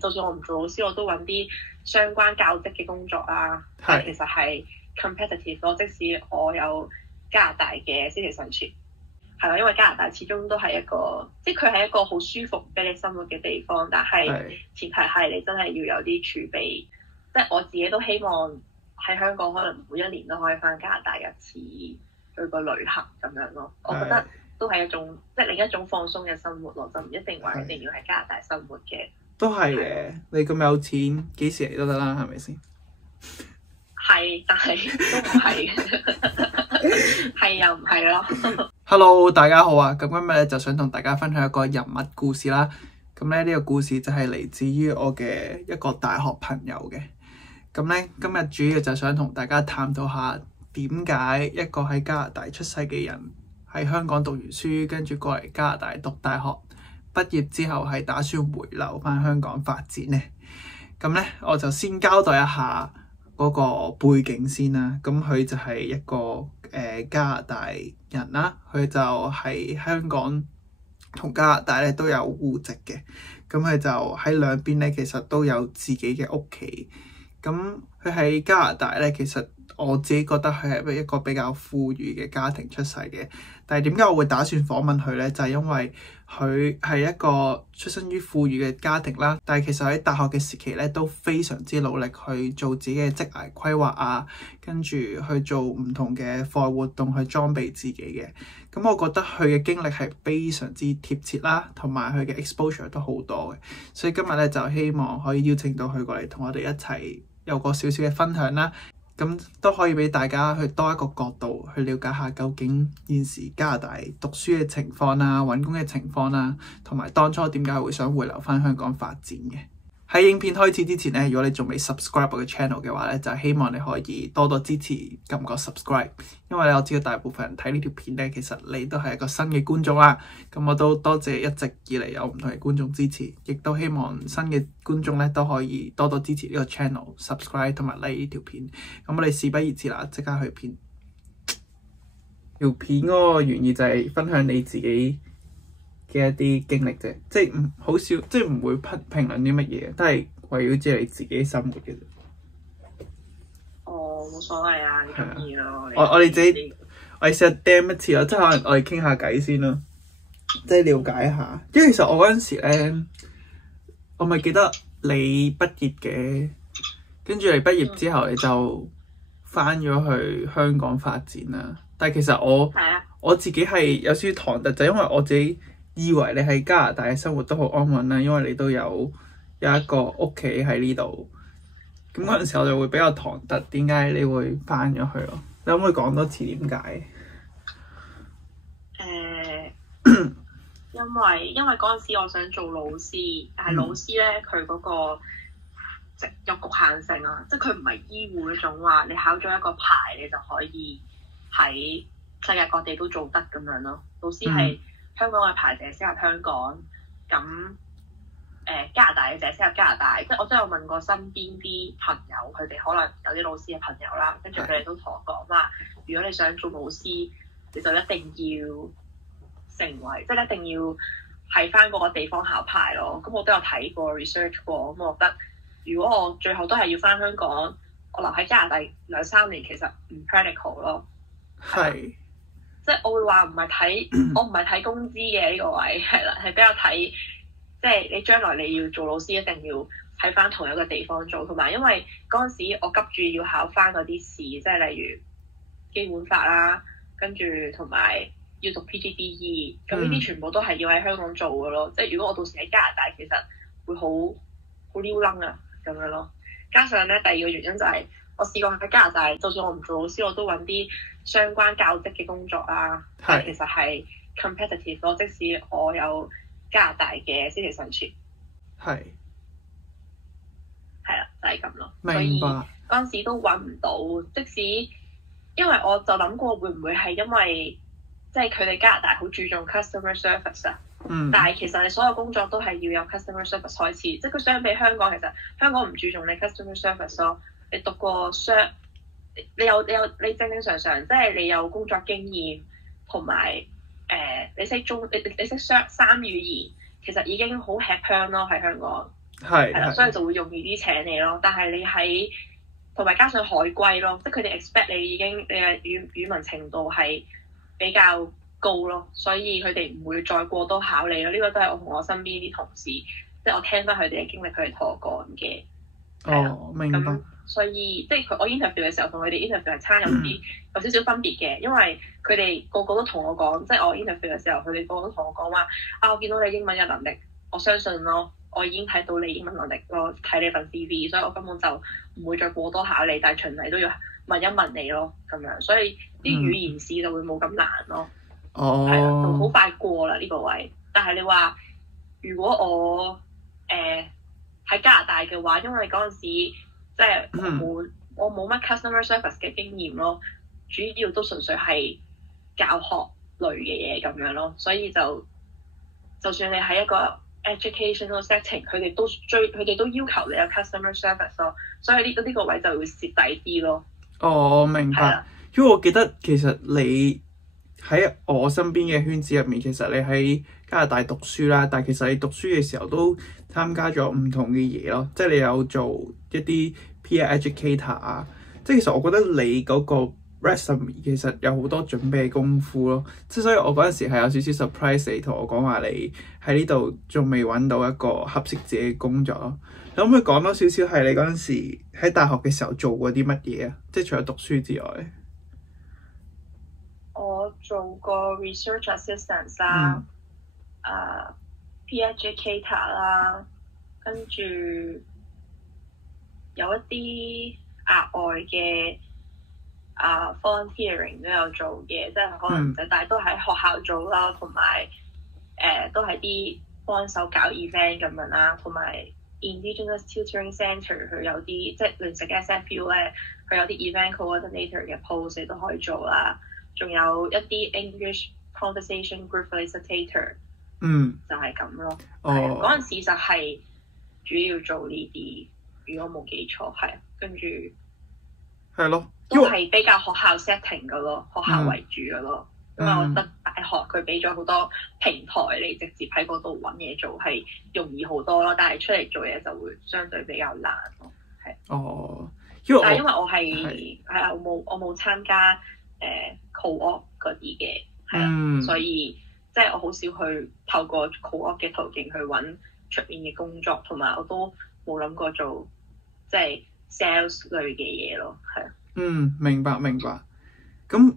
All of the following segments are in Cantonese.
就算我唔做老師，我都揾啲相關教職嘅工作啦。但係其實係 competitive 咯，即使我有加拿大嘅 citizenship，係啦，因為加拿大始終都係一個，即係佢係一個好舒服俾你生活嘅地方，但係前提係你真係要有啲儲備。即係我自己都希望喺香港可能每一年都可以翻加拿大一次去個旅行咁樣咯。我覺得都係一種即係另一種放鬆嘅生活咯，就唔一定話一定要喺加拿大生活嘅。都係嘅，你咁有錢，幾時嚟都得啦，係咪先？係，但係都唔係，係又唔係咯。Hello， 大家好啊！咁今日咧就想同大家分享一個人物故事啦。咁咧呢個故事就係嚟自於我嘅一個大學朋友嘅。咁咧今日主要就想同大家探討下點解一個喺加拿大出世嘅人喺香港讀完書，跟住過嚟加拿大讀大學，畢業之後係打算回流返香港發展呢。咁咧我就先交代一下嗰個背景先啦。咁佢就係一個加拿大人啦，佢就喺香港同加拿大咧都有戶籍嘅。咁佢就喺兩邊咧其實都有自己嘅屋企。咁佢喺加拿大咧，其實我自己覺得佢係一個比較富裕嘅家庭出世嘅。但係點解我會打算訪問佢咧？就係因為佢係一個出身於富裕嘅家庭啦，但係其實喺大學嘅時期咧都非常之努力去做自己嘅職涯規劃啊，跟住去做唔同嘅課外活動去裝備自己嘅。咁我覺得佢嘅經歷係非常之貼切啦，同埋佢嘅 exposure 都好多嘅。所以今日咧就希望可以邀請到佢過嚟同我哋一齊有個少少嘅分享啦。咁都可以俾大家去多一個角度去了解下究竟現時加拿大讀書嘅情況啦、揾工嘅情況啦，同埋當初點解會想回流返香港發展嘅。喺影片開始之前咧，如果你仲未 subscribe 我嘅 channel 嘅話咧，就希望你可以多多支持，撳個 subscribe。因為咧，我知道大部分人睇呢條片咧，其實你都係一個新嘅觀眾啦。咁我都多謝一直以嚟有唔同嘅觀眾支持，亦都希望新嘅觀眾咧都可以多多支持呢個 channel、subscribe 同埋 like 呢條片。咁我哋事不宜遲啦，即刻去片。條片嗰個原意就係分享你自己嘅一啲經歷啫，即係好少，即係唔會評論啲乜嘢，都係圍繞住你自己生活嘅啫。哦，冇所謂啊，你中意咯。我哋自己，我哋試下 damn 一次咯，即係可能我哋傾下偈先咯，即係了解一下。因為其實我嗰陣時咧，我咪記得你畢業嘅，跟住你畢業之後你就返咗去香港發展啦。但係其實我自己係有少少唐突，就因為我自己以為你喺加拿大嘅生活都好安穩啦，因為你都有一個屋企喺呢度。咁嗰陣時我就會比較唐突，點解你會翻咗去咯？你可唔可以講多次點解？因為嗰陣時我想做老師，但係老師咧佢嗰個有局限性啊，即係佢唔係醫護嗰種話你考咗一個牌你就可以喺世界各地都做得咁樣咯。老師係香港嘅牌淨係適合香港，咁加拿大嘅淨係適合加拿大。即係我真係有問過身邊啲朋友，佢哋可能有啲老師嘅朋友啦，跟住佢哋都同我講話，如果你想做老師，你就一定要成為，即係一定要喺翻嗰個地方考牌咯。咁我都有睇過 research 過，咁我覺得如果我最後都係要翻香港，我留喺加拿大2-3年，其實唔 practical 咯。係。即係我會話唔係睇，我唔係睇工資嘅呢個位，係啦，係比較睇，即係你將來你要做老師，一定要喺翻同一個地方做，同埋因為嗰陣時我急住要考翻嗰啲試，即係例如基本法啦，跟住同埋要讀 PGDE， 咁呢啲全部都係要喺香港做嘅咯。即係如果我到時喺加拿大，其實會好撩楞啊咁樣咯。加上咧，第二個原因就係我試過喺加拿大，就算我唔做老師，我都揾啲相關教職嘅工作啦。但係其實係 competitive 咯，即使我有加拿大嘅 citizenship。係啦，就係咁咯。明白。所以嗰陣時都揾唔到，即使因為我就諗過會唔會係因為即係佢哋加拿大好注重 customer service 啊。但係其實你所有工作都係要有 customer service 開始，即係佢相比香港，其實香港唔注重你 customer service 咯。你讀過 cert， 你正常常，即係你有工作經驗，同埋你識你識 cert 3語言，其實已經好吃香咯喺香港。係啦，所以就會容易啲請你咯。但係你喺同埋加上海歸咯，即係佢哋 expect 你已經你嘅語文程度係比較高咯，所以佢哋唔會再過多考你咯。呢個都係我同我身邊啲同事，即係我聽翻佢哋嘅經歷，佢哋同我講嘅。哦，明白。咁所以即係我 interview 嘅時候，同佢哋 interview 係差有少少分別嘅，因為佢哋個個都同我講，即係我 interview 嘅時候，佢哋個個都同我講話我見到你英文嘅能力，我相信咯，我已經睇到你英文能力咯，睇你份 CV，所以我根本就唔會再過多考你，但係循例都要問一問你咯，咁樣，所以啲語言試就會冇咁難咯。哦，係啊，就好快過啦呢個位。但係你話如果我喺加拿大嘅話，因為嗰陣時即係我冇乜 customer service 嘅經驗咯，主要都純粹係教學類嘅嘢咁樣咯，所以就算你喺一個 educational setting，佢哋都要求你有 customer service 咯，所以呢個位就會蝕底啲咯。哦，明白。因為我記得其實你喺我身邊嘅圈子入面，其實你喺加拿大讀書啦，但係其實你讀書嘅時候都參加咗唔同嘅嘢咯，即係你有做一啲 peer educator 啊，即係其實我覺得你嗰個 resume 其實有好多準備功夫咯，即係所以我嗰陣時係有少少 surprise 你同我講話你喺呢度仲未揾到一個合適自己嘅工作咯。你可唔可以講多少少係你嗰陣時喺大學嘅時候做過啲乜嘢啊？即係除咗讀書之外。我做過 research assistant 啦，peer educator 啦，跟住有一啲額外嘅volunteering 都有做嘅，即係可能但係都喺學校做啦，同埋都係啲幫手搞 event 咁樣啦，同埋 Indigenous Tutoring Centre 佢有啲即係聯食嘅 SFU 咧，佢有啲 event coordinator 嘅 post 你都可以做啦。仲有一啲 English conversation group facilitator，就係咁咯。嗰陣時就係主要做呢啲，如果冇記錯係，跟住係咯，都係比較學校 setting 嘅咯，學校為主嘅咯。因為我覺得大學佢俾咗好多平台你直接喺嗰度揾嘢做，係容易好多咯。但係出嚟做嘢就會相對比較難咯。係。哦，但係因為我係我冇參加co-op 嗰啲嘅，係啊，所以即係我好少去透過 co-op 嘅途徑去揾出面嘅工作，同埋我都冇諗過做即係 sales 類嘅嘢咯，係啊。明白。咁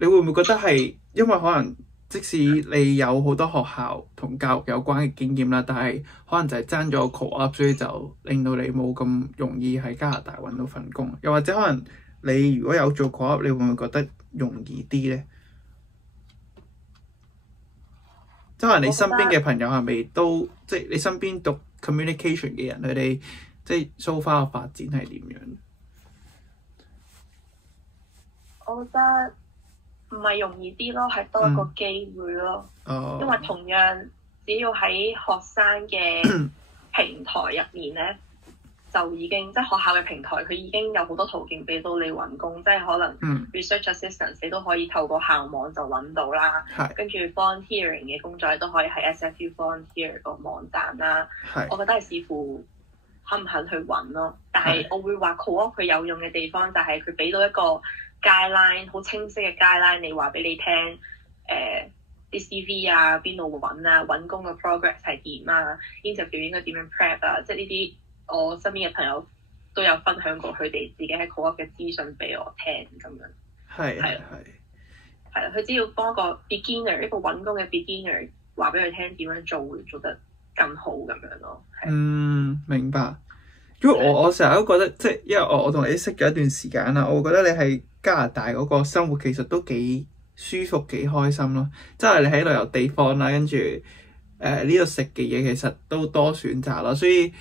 你會唔會覺得係因為可能即使你有好多學校同教育有關嘅經驗啦，但係可能就係爭咗 co-op，所以就令到你冇咁容易喺加拿大揾到份工，又或者可能你如果有做 co-op，你會唔會覺得容易啲咧？即係可能你身邊嘅朋友係咪都即係你身邊讀 communication 嘅人，佢哋即係 so far 嘅發展係點樣？我覺得唔係容易啲咯，係多一個機會咯。因為同樣只要喺學生嘅平台入面咧，就已經即係學校嘅平台，佢已經有好多途徑俾到你揾工，即係可能 research assistant 你都可以透過校網就揾到啦。跟住 volunteering 嘅工作你都可以喺 SFU volunteer 個網站啦。我覺得係視乎肯唔肯去揾咯。但係我會話 co-op 佢有用嘅地方就係佢俾到一個 guideline 好清晰嘅 guideline，你話俾你聽啲 CV 啊，邊度揾啊，揾工嘅 progress 係點啊 ，interview 應該點樣 prep 啊，即係呢啲我身邊嘅朋友都有分享過佢哋自己喺 co-op 嘅資訊俾我聽咁樣。係啦，佢只要幫個 beginner 一個揾工嘅 beginner 話俾佢聽點樣做會做得更好咁樣咯。明白。因為我成日都覺得即係因為我同你識咗一段時間啦，我覺得你喺加拿大嗰個生活其實都幾舒服幾開心咯，即係你喺旅遊地方啦，跟住呢度食嘅嘢其實都多選擇咯，所以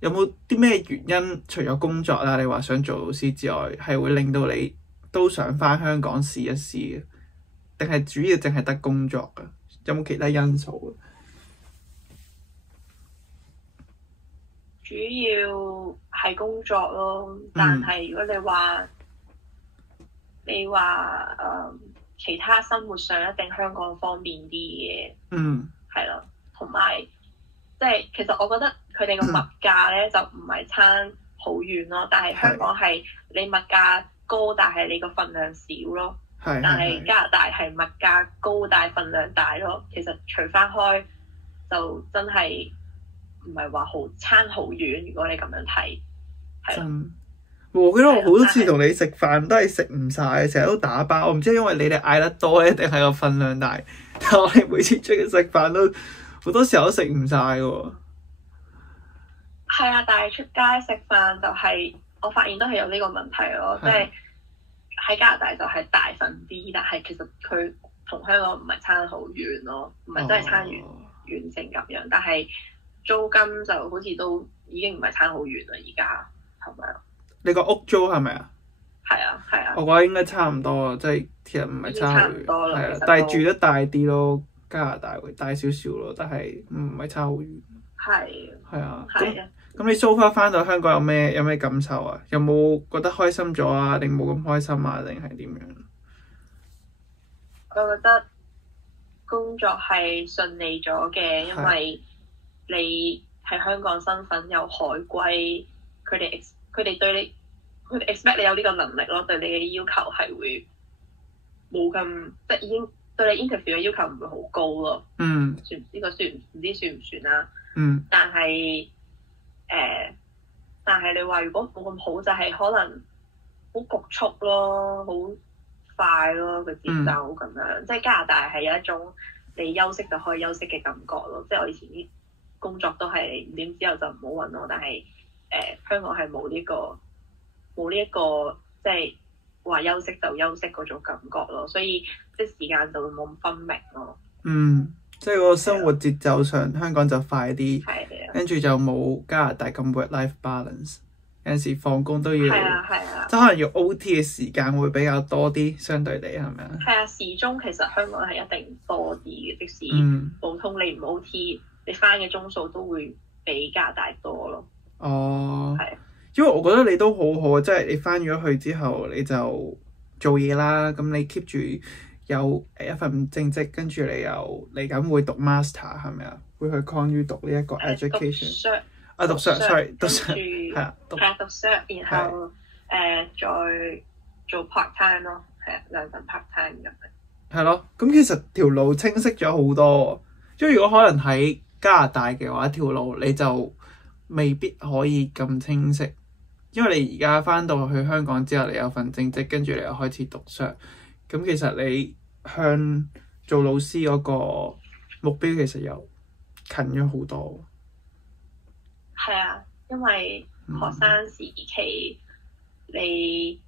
有冇啲咩原因除咗工作啦，你話想做老師之外，係會令到你都想返香港試一試嘅？定係主要淨係得工作㗎？有冇其他因素啊？主要係工作咯，但係如果你話其他生活上一定香港方便啲嘅，係咯，同埋即係其實我覺得佢哋個物價咧就唔係差好遠咯，但係香港係你物價高，但係你個份量少咯。但係加拿大係物價高，但係份量大咯。其實除翻開就真係唔係話好差好遠。如果你咁樣睇，係。我記得我好多次同你食飯都係食唔晒，成日都打包。我唔知因為你哋嗌得多咧，定係個份量大。但係我哋每次出去食飯都好多時候都食唔晒喎。係啊，但係出街食飯就係、我發現都係有呢個問題咯，即係喺加拿大就係大份啲，但係其實佢同香港唔係差好遠咯，唔係真係差遠成咁樣。但係租金就好似都已經唔係差好遠啦，而家係咪啊？你個屋租係咪啊？係啊，係啊。我覺得應該差唔多啊，即係其實唔係差唔多啦，係啊，但係住得大啲咯，加拿大會大少少咯，但係唔係差好遠。係啊。咁你 so far 翻到香港有咩感受啊？有冇覺得開心咗啊？定冇咁開心啊？定係點樣？我覺得工作係順利咗嘅，因為你喺香港身份有海歸，佢哋對你，佢哋 expect 你有呢個能力咯，對你嘅要求係會冇咁，即係已經對你 interview 嘅要求唔會好高咯。嗯。呢個算唔知算唔算啦？嗯。但係你話如果冇咁好，就係可能好局促咯，好快咯個節奏咁樣。即係加拿大係有一種你休息就可以休息嘅感覺咯。即係我以前啲工作都係5點之後就唔好揾我，但係香港係冇呢一個即係話休息就休息嗰種感覺咯。所以即係時間就會冇咁分明咯。嗯。即係個生活節奏上，香港就快啲，跟住就冇加拿大咁 work-life balance。有陣時放工都要，即係可能要 OT 嘅時間會比較多啲，相對地係咪啊？係啊，時鐘其實香港係一定多啲嘅，即使普通你唔 OT，你翻嘅鐘數都會比加拿大多咯。哦，係，因為我覺得你都好好，即係你翻咗去之後你就做嘢啦，咁你 keep 住。有一份正職，跟住你又嚟緊會讀 master 係咪啊？會去 Con 讀呢一個 education。讀 Cert，sorry， 讀 Cert， 係啊，讀 Cert， 然後再做 part time 咯，係啊，2份 part time 咁樣。係咯，咁其實條路清晰咗好多。因為如果可能喺加拿大嘅話，條路你就未必可以咁清晰，因為你而家翻到去香港之後，你有份正職，跟住你又開始讀 Cert。咁其實你向做老師嗰個目標其實又近咗好多。係啊，因為學生時期你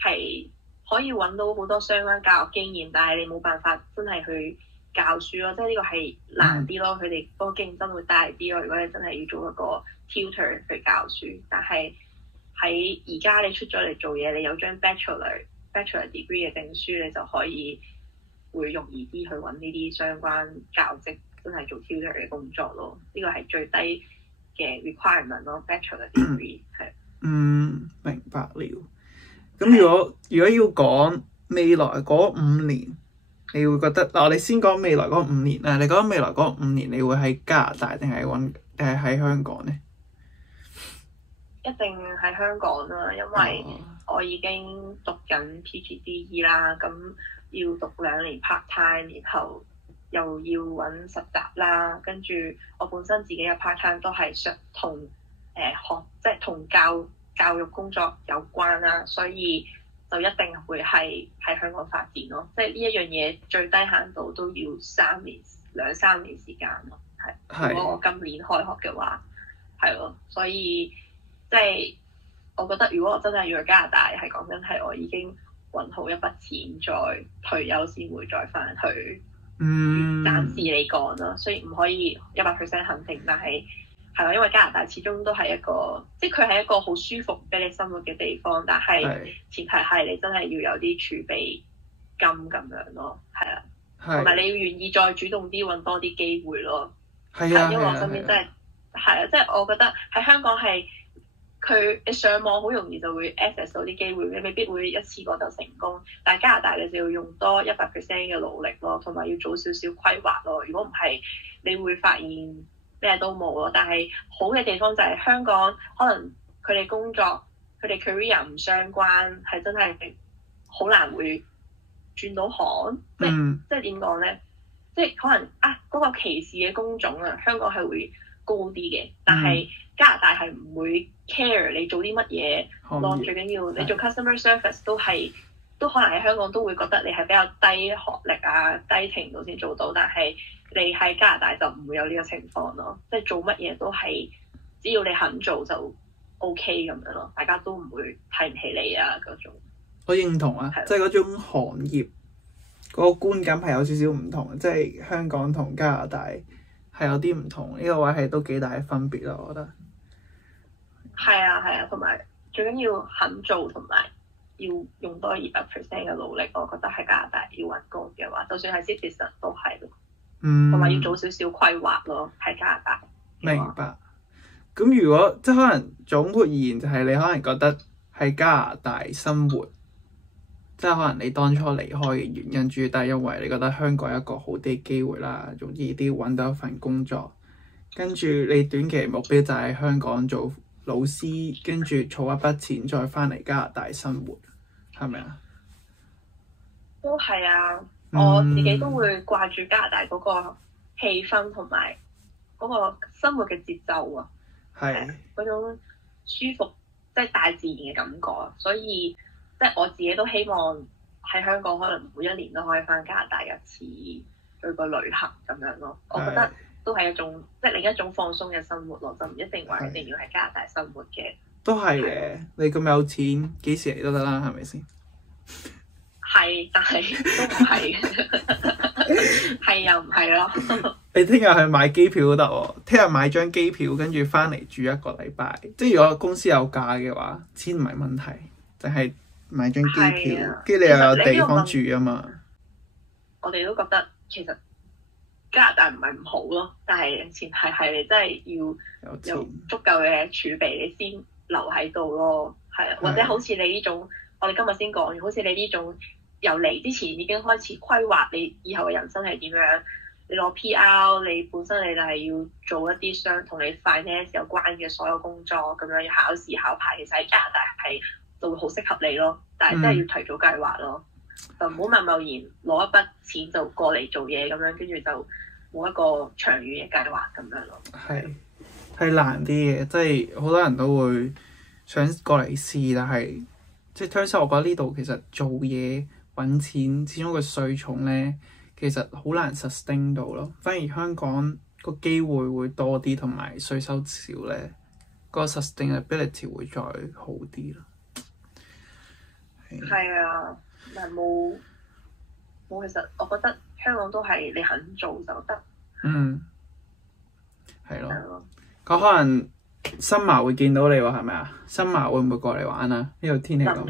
係可以揾到好多相關教育經驗，但係你冇辦法真係去教書咯，即係呢個係難啲咯。佢哋嗰個競爭會大啲咯。如果你真係要做一個 tutor 去教書，但係喺而家你出咗嚟做嘢，你有張 bachelor degree 嘅證書，你就可以會容易啲去揾呢啲相關教職，真係做 tutor 嘅工作咯。呢個係最低嘅 requirement 咯，bachelor degree 係。明白了。咁如果要講未來嗰5年，你會覺得嗱，我哋先講未來嗰5年啊。你覺得未來嗰5年，你會喺加拿大定係喺香港呢？一定喺香港啦，因為我已經讀緊 PGCE 啦，咁要讀2年 part time，然後又要揾實習啦，跟住我本身自己嘅 part time 都係同即係同教育工作有關啦，所以就一定會係喺香港發展咯。即係呢一樣嘢最低限度都要2-3年時間咯。係，如果我今年開學嘅話，係咯，所以。即係我覺得，如果我真係要去加拿大，係講緊係我已經揾好一筆錢，再退休先會再翻去。暫時嚟講啦，雖然唔可以100% 肯定，但係係咯，因為加拿大始終都係一個，即係佢係一個好舒服俾你生活嘅地方，但係前提係你真係要有啲儲備金咁樣咯，係啊，同埋你要願意再主動啲揾多啲機會咯。係啊，因為我身邊真係係啊，即係我覺得喺香港係。你上網好容易就會 access 到啲機會，你未必會一次過就成功。但係加拿大你就要用多100% 嘅努力咯，同埋要早少少規劃咯。如果唔係，你會發現咩都冇咯。但係好嘅地方就係香港，可能佢哋工作佢哋 career 唔相關，係真係好難會轉到行。即係點講咧？即係可能嗰個歧視嘅工種啊，香港係會高啲嘅，但係加拿大係唔會 care 你做啲乜嘢咯。最緊要你做 customer service 都可能喺香港都會覺得你係比較低學歷啊、低程度先做到，但係你喺加拿大就唔會有呢個情況咯。即係做乜嘢都係只要你肯做就 OK 咁樣咯，大家都唔會睇唔起你啊嗰種。我認同啊，即係嗰種行業嗰個觀感係有少少唔同，即係香港同加拿大係有啲唔同，呢個位係都幾大嘅分別咯，我覺得。係啊，同埋最緊要肯做，同埋要用多200% 嘅努力。我覺得喺加拿大要揾工嘅話，就算係 citizen 都係咯。同埋要做少少規劃咯，喺加拿大。明白。咁如果即係可能總括而言，就係你可能覺得喺加拿大生活，即係可能你當初離開嘅原因，主要都係因為你覺得香港有一個好啲嘅機會啦，容易啲揾到一份工作。跟住你短期目標就係香港做老師，跟住儲一筆錢再翻嚟加拿大生活，係咪啊？都係啊！我自己都會掛住加拿大嗰個氣氛同埋嗰個生活嘅節奏啊，係嗰種舒服，即係大自然嘅感覺啊。所以即係我自己都希望喺香港可能每一年都可以翻加拿大一次，去個旅行咁樣咯。我覺得都係一種即係另一種放鬆嘅生活咯，就唔一定話一定要喺加拿大生活嘅。都係嘅，你咁有錢，幾時嚟都得啦，係咪先？係，但係都唔係，係又唔係咯。你聽日去買機票都得喎，聽日買張機票，跟住翻嚟住一個禮拜。即係如果公司有假嘅話，錢唔係問題，就係買張機票，跟住你又有地方住啊嘛。我哋都覺得其實加拿大唔係唔好咯，但係前提係你真係要有足夠嘅儲備，你先留喺度咯。係啊，或者好似你呢種，我哋今日先講，好似你呢種由嚟之前已經開始規劃你以後嘅人生係點樣。你攞 PR， 你本身你就係要做一啲同你 finance 有關嘅所有工作，咁樣要考試考牌，其實喺加拿大係就會好適合你咯。但係真係要提早計劃咯，就唔好貿貿然攞一筆錢就過嚟做嘢咁樣，跟住就冇一個長遠嘅計劃咁樣咯。係難啲嘅，即係好多人都會想過嚟試，但係即係 turns out 我覺得呢度其實做嘢揾錢，始終個稅重咧，其實好難 sustain 到咯。反而香港個機會會多啲，同埋稅收少咧，個 sustainability 會再好啲咯。係啊，但係冇，其實我覺得香港都係你肯做就得。係咯。佢可能summer會見到你喎，係咪啊？summer會唔會過嚟玩啊？呢度天氣咁好。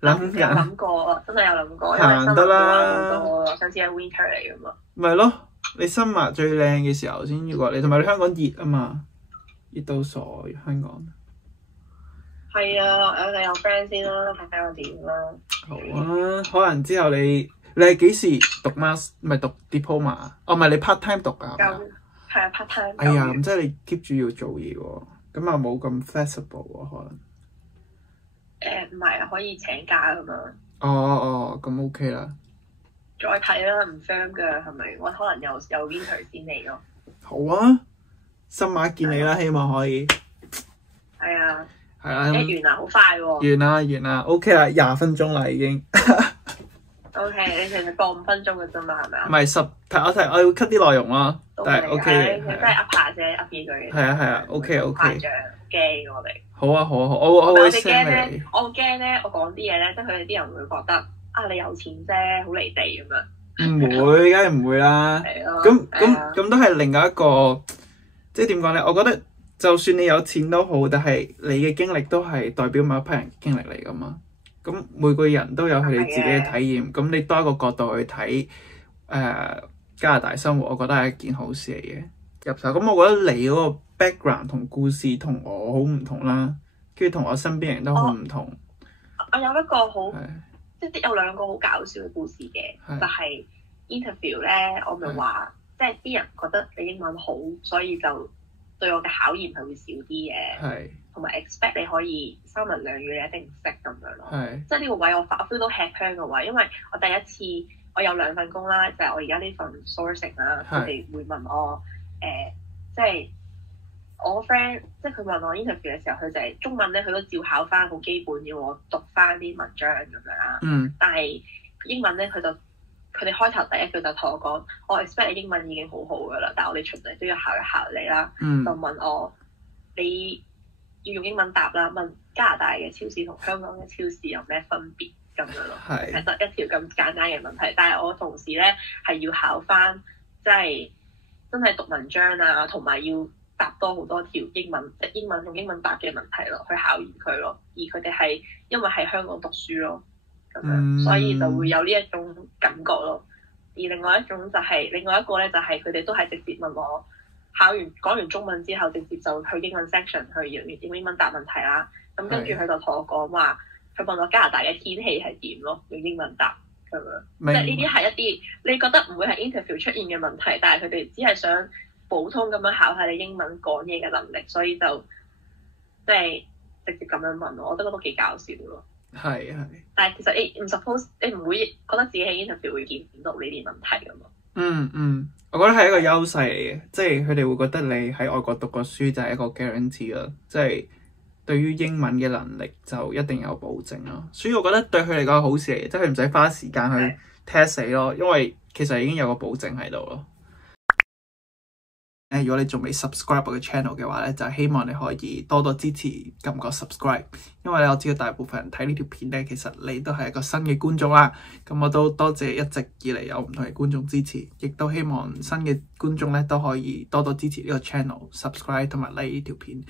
諗過，真係有諗過。行得啦。上次係 winter 嚟㗎嘛。咪咯，你summer最靚嘅時候先要過嚟，同埋你香港熱啊嘛，熱到傻香港。係啊，我哋有 friend 先啦，睇睇我點啦。好啊，可能之後你係幾時讀 master？ 唔係讀 diploma？ 唔係你 part time 讀啊？係啊 part time。哎呀，咁即係你 keep 住要做嘢喎，咁啊冇咁 flexible 喎可能。唔係啊，可以請假咁樣。咁 OK 啦。再睇啦，唔 firm 㗎係咪？我可能有 winter 先嚟咯。好啊，summer見你啦，希望可以。係啊。係啦。完啦，好快喎。完啦 OK 啦，20分鐘啦已經。OK，你其實過5分鐘嘅啫嘛，係咪啊？唔係我要 cut 啲內容咯，但係 OK 嘅。真係噏下啫，噏幾句嘅。係啊 OK。誇張驚我哋。好啊，我會 send 你。我驚咧，我講啲嘢咧，即係佢哋啲人會覺得你有錢啫，好離地咁樣。唔會，梗係唔會啦。咁都係另外一個，即係點講咧？我覺得就算你有錢都好，但係你嘅經歷都係代表某一批人經歷嚟噶嘛。咁每個人都有佢哋自己嘅體驗，咁你多一個角度去睇加拿大生活，我覺得係一件好事嚟嘅入手。咁我覺得你嗰個 background 同故事同我好唔同啦，跟住同我身邊人都好唔同。我有一個即係有兩個好搞笑嘅故事嘅，就係 interview 咧，我咪話即係啲人覺得你英文好，所以就對我嘅考驗係會少啲嘅。係。同埋 expect 你可以三文兩語你一定識咁樣咯。係。即係呢個位我 feel 到吃香嘅位，因為我第一次我有2份工啦，就係我而家呢份 sourcing 啦，佢哋會問我即係我 friend， 即係佢問我 interview 嘅時候，佢就係中文咧，佢都照考翻好基本要我讀翻啲文章咁樣啦。但係英文咧，佢哋開頭第一句就同我講，我 expect 你英文已經好好噶啦，但係我哋循例都要考一考你啦。就問我你要用英文答啦，問加拿大嘅超市同香港嘅超市有咩分別咁樣咯。係得一條咁簡單嘅問題，但係我同時咧係要考翻，即係真係讀文章啊，同埋要答多好多條英文，即係英文用英文答嘅問題咯，去考驗佢咯。而佢哋係因為喺香港讀書咯，咁樣所以就會有呢一種感覺咯。而另外一個咧就係佢哋都係直接問我。講完中文之後，直接就去英文 section 去用英文答問題啦。咁跟住佢就同我講話，佢問我加拿大嘅天氣係點咯，用英文答咁樣。即係呢啲係一啲你覺得唔會係 interview 出現嘅問題，但係佢哋只係想普通咁樣考下你英文講嘢嘅能力，所以就即係直接咁樣問我，我覺得都幾搞笑咯。係。但係其實你唔 suppose 你唔會覺得自己喺 interview 會見到呢啲問題㗎嘛？我覺得係一個優勢嚟嘅，即係佢哋會覺得你喺外國讀過書就係一個 guarantee 啦，即係對於英文嘅能力就一定有保證咯。所以我覺得對佢嚟講係好事嚟嘅，即係佢唔使花時間去 test 你咯，因為其實已經有個保證喺度咯。如果你仲未 subscribe 我嘅 channel 嘅話咧，就希望你可以多多支持，撳個 subscribe。因為咧，我知道大部分人睇呢條片咧，其實你都係一個新嘅觀眾啦。咁我都多謝一直以嚟有唔同嘅觀眾支持，亦都希望新嘅觀眾咧都可以多多支持呢個 channel，subscribe 同埋 like 呢條片。